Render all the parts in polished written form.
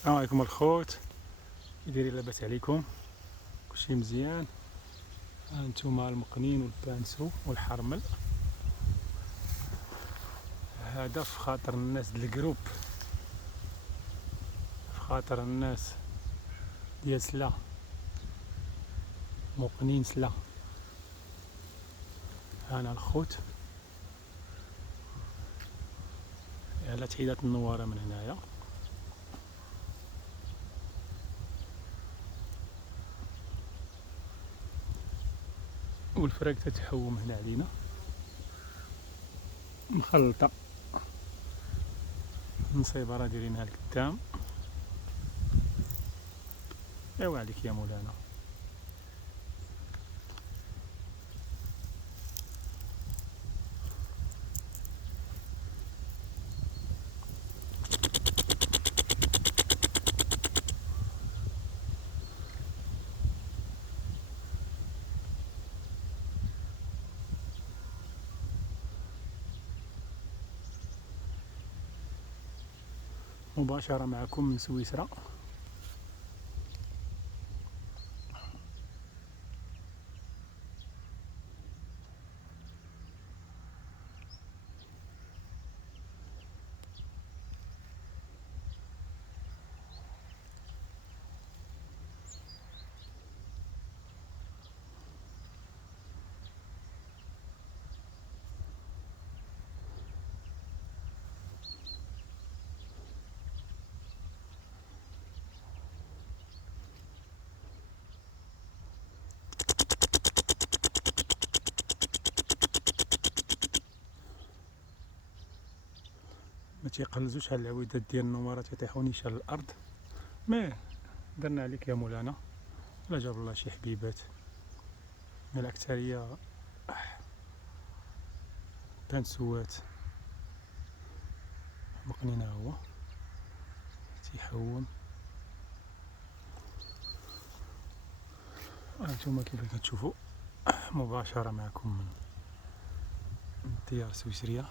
السلام عليكم الخوت، كي دايرين؟ لاباس عليكم؟ كلشي مزيان؟ هانتوما المقنين والبانسو والحرمل. هذا في خاطر الناس ديال الجروب، في خاطر الناس ديال سلا مقنين سلا. هانا الخوت على تحيدات النواره من هنايا، والفراق تتحوم هنا علينا مخلطه. نصيبه راه دايرينها لقدام. ايوا عليك يا مولانا. مباشره معكم من سويسرا. ما تيقلزوش على العويدات ديال النمرات يطيحوا نيشان الارض. مي درنا عليك يا مولانا، لا جاب الله شي حبيبات. من الاكثريه بانسوات مقنينه هو تيحوم. هانتوما كيف كتشوفوا مباشره معكم من الديار السويسريه.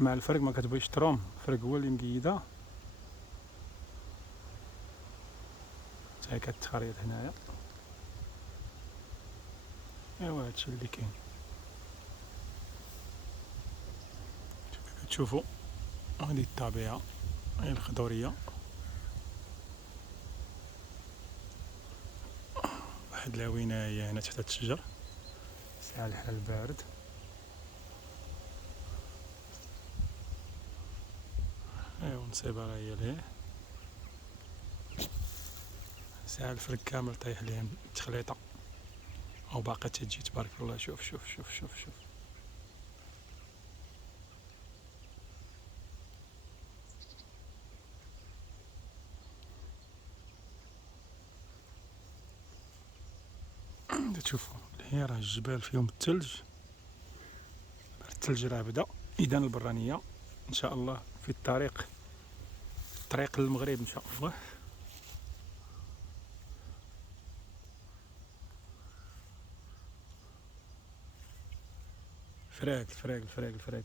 مع الفرق ما كتبغيش تروم، الفرق هو اللي مقيده. حتى هي كتخريط هنايا. ايوا هادشي اللي كاين. كتشوفوا هذه الطبيعه، هي الخضوريه. واحد العوينه هي هنا تحت الشجر، ساعة الحال بارد. ايوا نصيبها راه هي لهيه. ساعة الفرق كامل طايح ليهم التخليطه، او باقا تجي تبارك الله. شوف شوف شوف شوف شوف. تشوفوا هي راه الجبال فيهم الثلج. الثلج راه بدا إذن البرانيه ان شاء الله في الطريق للمغرب ان شاء الله. فراق الفراق الفراق الفراق.